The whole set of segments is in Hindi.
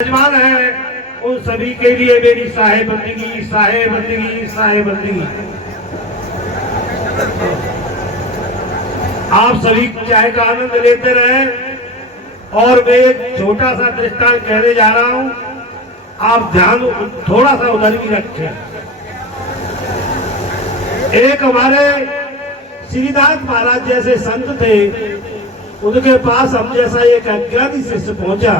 मेजबान है उन सभी के लिए मेरी साहेब बंदगी साहेब बंदगी साहेब बंदगी। आप सभी चाय का आनंद लेते रहे और मैं एक छोटा सा दृष्टांत कहने जा रहा हूं, आप ध्यान थोड़ा सा उधर भी रखें। एक हमारे श्रीनाथ महाराज जैसे संत थे, उनके पास हम जैसा एक अज्ञानी शिष्य पहुंचा।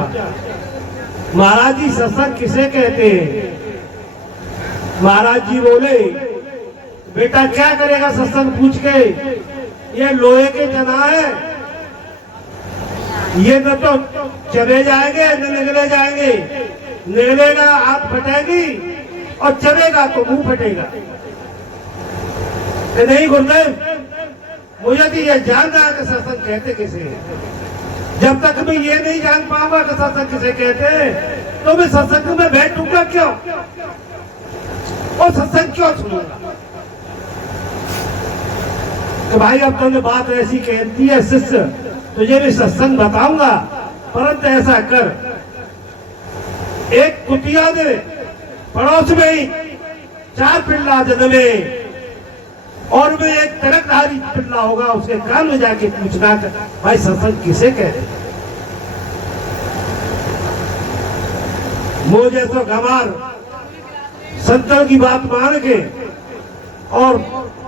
महाराज जी सत्संग किसे कहते हैं? महाराज जी बोले, बेटा क्या करेगा सत्संग पूछ के, ये लोहे के जना है, ये न तो चले जाएंगे न निगले जाएंगे। निगलेगा हाथ फटेगी और चलेगा तो मुंह फटेगा। नहीं गुरुदेव, मुझे तो ये जानना है कि सत्संग कहते किसे है। जब तक मैं ये नहीं जान पाऊंगा कि सत्संग किसे कहते हैं तो मैं सत्संग में बैठूंगा क्यों और सत्संग क्यों सुनूंगा? तो भाई अब तुमने बात ऐसी कहती है शिष्य, तुझे भी सत्संग बताऊंगा, परंतु ऐसा कर, एक कुतिया ने पड़ोस में ही 4 पिल्ला जन्मे और मैं एक तरकधारी पिल्ला होगा, उसके कान में जाके पूछना भाई सत्संग किसे कहते? मुझे तो गवार संतों की बात मान के और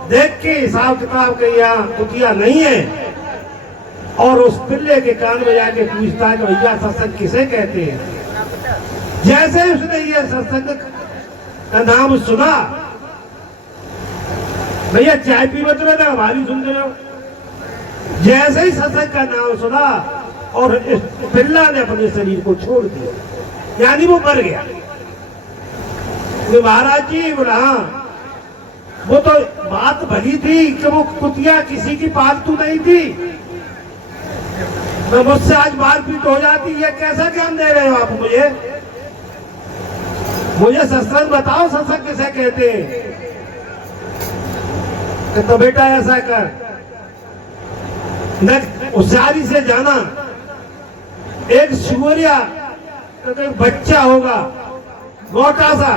देख के हिसाब किताब के यहाँ कुतिया नहीं है और उस पिल्ले के कान में जाके पूछता है कि भैया सत्संग किसे कहते हैं। जैसे उसने ये सत्संग का नाम सुना, भैया चाय पी मत रहे ना, हमारी सुन रहे हो। जैसे ही सत्संग का नाम सुना और इस पिल्ला ने अपने शरीर को छोड़ दिया, यानी वो मर गया। तो महाराज जी बोला, वो तो बात भली थी कि वो कुतिया किसी की पालतू नहीं थी, तो मुझसे आज मारपीट हो जाती है। कैसा ज्ञान दे रहे हो आप मुझे? मुझे सत्संग बताओ, सत्संग किसे कहते हैं? तो बेटा ऐसा कर, न होशियारी से जाना, एक सुअरिया तो एक बच्चा होगा मोटा सा,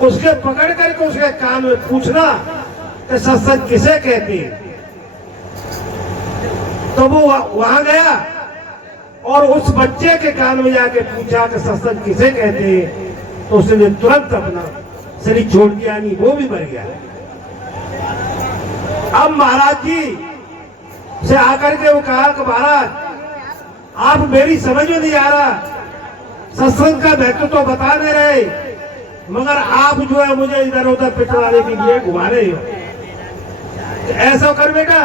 उसके पकड़ करके उसके कान में पूछना कि सत्संग किसे कहते हैं। तो वो वहां गया और उस बच्चे के कान में जाके पूछा कि सत्संग किसे कहते हैं, तो उसने तुरंत अपना शरीर छोड़ दिया, नहीं वो भी मर गया। अब महाराज जी से आकर के वो कहा कि महाराज आप मेरी समझ में नहीं आ रहा, सत्संग का महत्व तो बता दे रहे, मगर आप जो है मुझे इधर उधर पिटवाने के लिए घुमा रहे हो। ऐसा कर बेटा,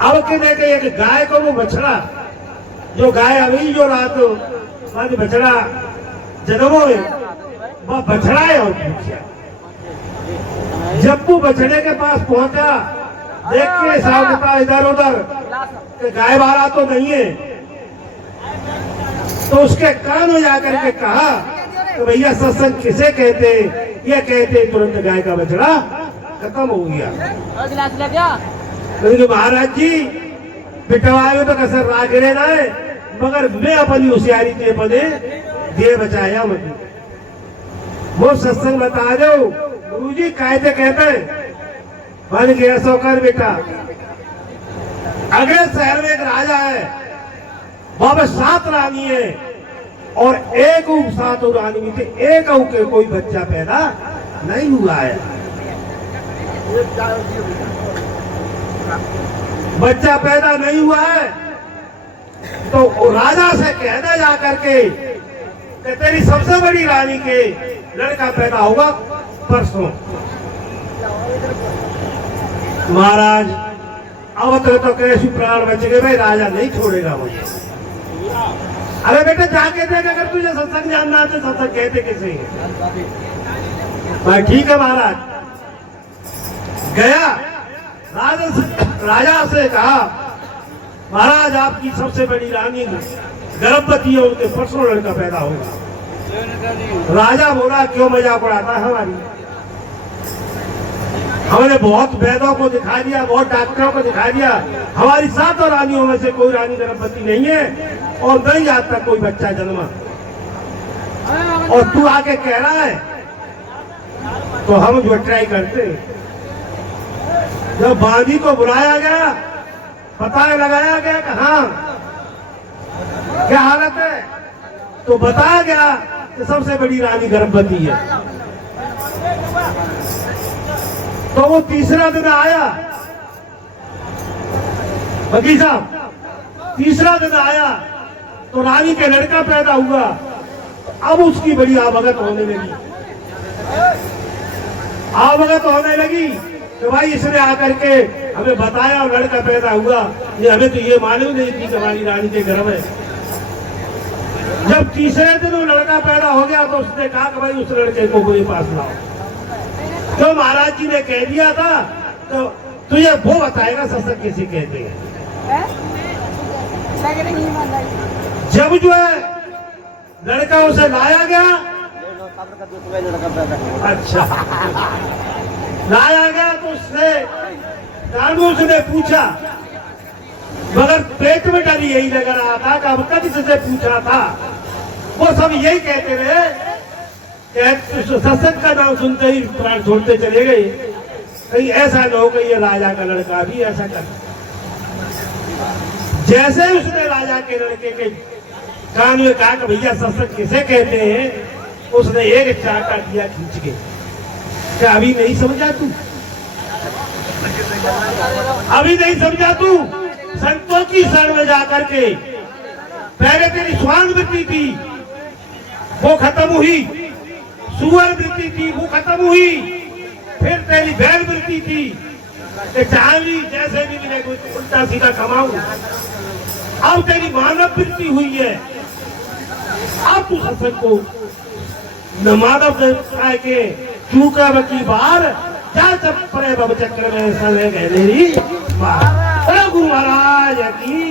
अब कहने के एक गाय को वो बछड़ा, जो गाय अभी जो रात बाद बछड़ा जन्मो है, वह बछड़ा है और पूछा। जब वो बछड़े के पास पहुंचा, देख के सावधान इधर उधर गाय वाला तो नहीं है, तो उसके कान में जाकर के कहा कि भैया सत्संग किसे कहते? ये कहते तुरंत गाय का बछड़ा खत्म हो गया। तो महाराज जी पिटवाए तो कसर राग रहना है, मगर मैं अपनी होशियारी के पदे दे बचाया। वो सत्संग बता दो गुरुजी कायदे कहते बन गया। सो कर बेटा, अगले शहर में एक राजा है, वहां पर 7 रानी है और एक 7 रानी में थे, एक के कोई बच्चा पैदा नहीं हुआ है। बच्चा पैदा नहीं हुआ है तो राजा से कहना जा करके कि तेरी सबसे बड़ी रानी के लड़का पैदा होगा परसों। महाराज अब तो कैसे प्राण बच गए, भाई राजा नहीं छोड़ेगा मुझे। अरे बेटा जाके देख, अगर तुझे सत्संग जानना है तो सत्संग कहते किसे? भाई ठीक है महाराज। गया राजा से कहा, महाराज आपकी सबसे बड़ी रानी गर्भवती है, उनके परसों लड़का पैदा होगा। राजा बोला क्यों मजाक उड़ाता है हमारी? हमने बहुत वैद्यों को दिखा दिया, बहुत डॉक्टरों को दिखा दिया, हमारी 7 रानियों में से कोई रानी गर्भवती नहीं है। और नहीं आज तक कोई बच्चा जन्मा, और तू आके कह रहा है तो हम जो ट्राई करते। जब बांदी को बुलाया गया, पता लगाया गया कि हाँ क्या हालत है, तो बताया गया कि सबसे बड़ी रानी गर्भवती है। तो वो तीसरा दिन आया, वकील साहब, तीसरा दिन आया तो रानी के लड़का पैदा हुआ। अब उसकी बड़ी आवगत होने लगी, आवगत होने लगी तो भाई इसने आकर के हमें बताया और लड़का पैदा हुआ, ये हमें तो ये मालूम नहीं थी कि हमारी रानी के गर्भ है। जब तीसरे दिन वो लड़का पैदा हो गया तो उसने कहा कि भाई उस लड़के को मेरे पास लाओ। जो महाराज जी ने कह दिया था तो तुझे वो बताएगा सत्संग किसे कहते हैं। जब जो है लड़का उसे लाया गया, अच्छा लाया गया तो उसने पूछा, मगर पेट में डर यही लग रहा था कि अब कब इससे पूछा था। वो सब यही कहते रहे कि सत्संग का नाम सुनते ही प्राण छोड़ते चले गए, कहीं ऐसा न हो कि ये राजा का लड़का भी ऐसा कर। जैसे उसने राजा के लड़के के कान में कहा कि भैया सत्संग किसे कहते हैं, उसने एक चाटा दिया खींच के। क्या अभी नहीं समझा तू? अभी नहीं समझा तू? संतों की शरण में जाकर के पहले तेरी स्वांग वृत्ति थी वो खत्म हुई, सुअर वृत्ति थी वो खत्म हुई, फिर तेरी बैल वृत्ति थी कि चांदी जैसे भी मिले उल्टा सीधा कमाऊं। अब तेरी मानव वृत्ति हुई है। अब तू सत्संग को न मानव के चूका की बार जा जब परे बब चक्र में सले गहरी बार। गुरु महाराज की